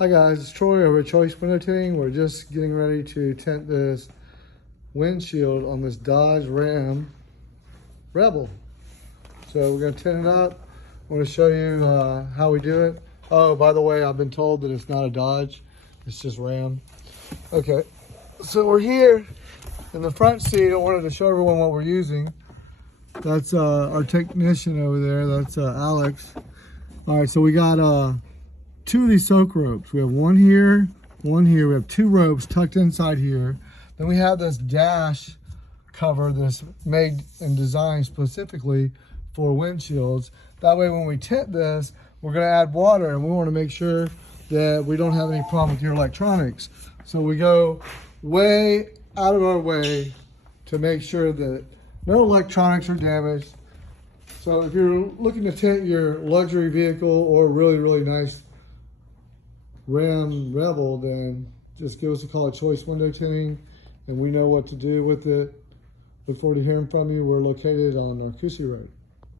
Hi guys, it's Troy over at Choice Window Tinting. We're just getting ready to tint this windshield on this Dodge Ram Rebel. So we're gonna tint it up. I'm gonna show you how we do it. Oh, by the way, I've been told that it's not a Dodge, it's just Ram. Okay, so we're here in the front seat. I wanted to show everyone what we're using. That's our technician over there, that's Alex. All right, so we got two of these soak ropes. We have one here, one here. We have two ropes tucked inside here. Then we have this dash cover that's made and designed specifically for windshields. That way when we tint this, we're gonna add water and we wanna make sure that we don't have any problem with your electronics. So we go way out of our way to make sure that no electronics are damaged. So if you're looking to tint your luxury vehicle or really, really nice Ram Rebel, then just give us a call at Choice Window Tinting and we know what to do with it. Look forward to hearing from you. We're located on Narcoossee Road.